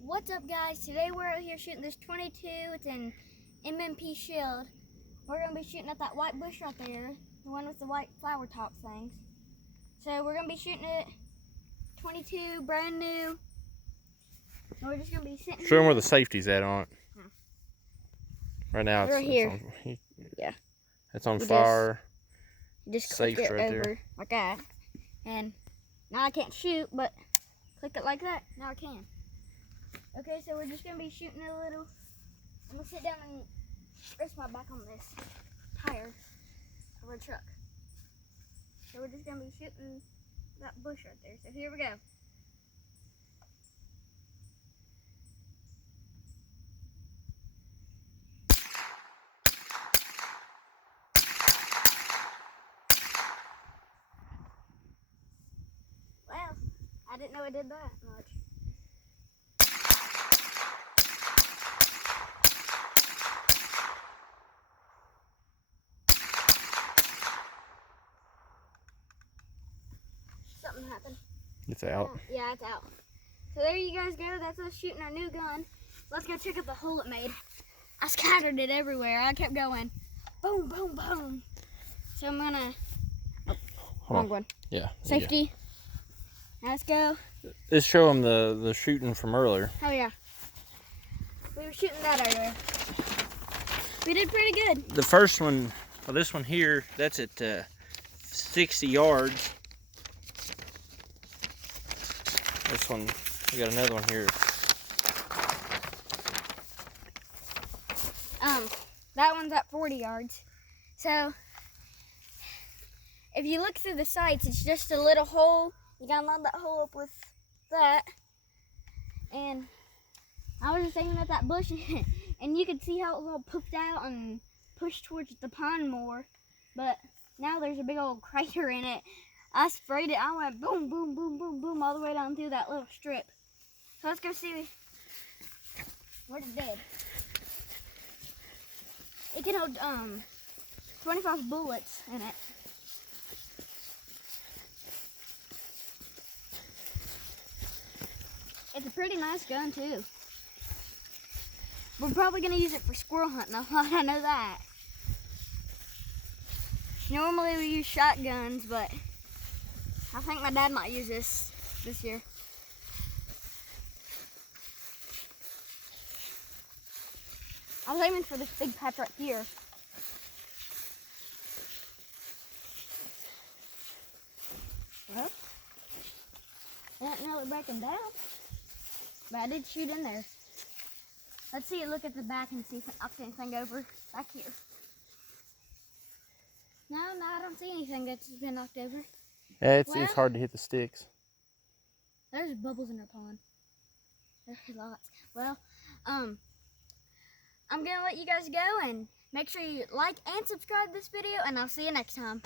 What's up, guys? Today we're out here shooting this 22. It's an MMP shield. We're going to be shooting at that white bush right there, the one with the white flower top things. So we're going to be shooting it 22, brand new. And we're just going to be sitting Show them where the safety's at on it. Right now it's here. Yeah. It's on fire. Just click it right over there, like that. And now I can't shoot, but click it like that. Now I can. Okay, so we're just going to be shooting a little. I'm going to sit down and rest my back on this tire of our truck. So we're just going to be shooting that bush right there. So here we go. Well, I didn't know it did that much. Something happened. It's out. Yeah, it's out. So there you guys go. That's us shooting our new gun. Let's go check out the hole it made. I scattered it everywhere. I kept going. Boom, boom, boom. So I'm gonna... Oh, wrong one. Yeah. Safety. Now let's go. Let's show them the shooting from earlier. Oh yeah. We were shooting that earlier. We did pretty good. The first one, well, this one here, that's at 60 yards. This one, we got another one here. That one's at 40 yards. So, if you look through the sights, it's just a little hole. You gotta line that hole up with that. And I was just aiming at that bush, and you could see how it was all poofed out and pushed towards the pond more. But now there's a big old crater in it. I sprayed it. I went boom, boom, boom, boom, boom, all the way down through that little strip. So let's go see what it did. It can hold 25 bullets in it. It's a pretty nice gun too. We're probably gonna use it for squirrel hunting. I know that. Normally we use shotguns, but I think my dad might use this year. I was aiming for this big patch right here. Well, it ain't really breaking down, but I did shoot in there. Let's see it, look at the back and see if I knocked anything over back here. No, I don't see anything that's been knocked over. Yeah, it's hard to hit the sticks. There's bubbles in our pond. There's lots. Well, I'm gonna let you guys go, and make sure you like and subscribe this video, and I'll see you next time.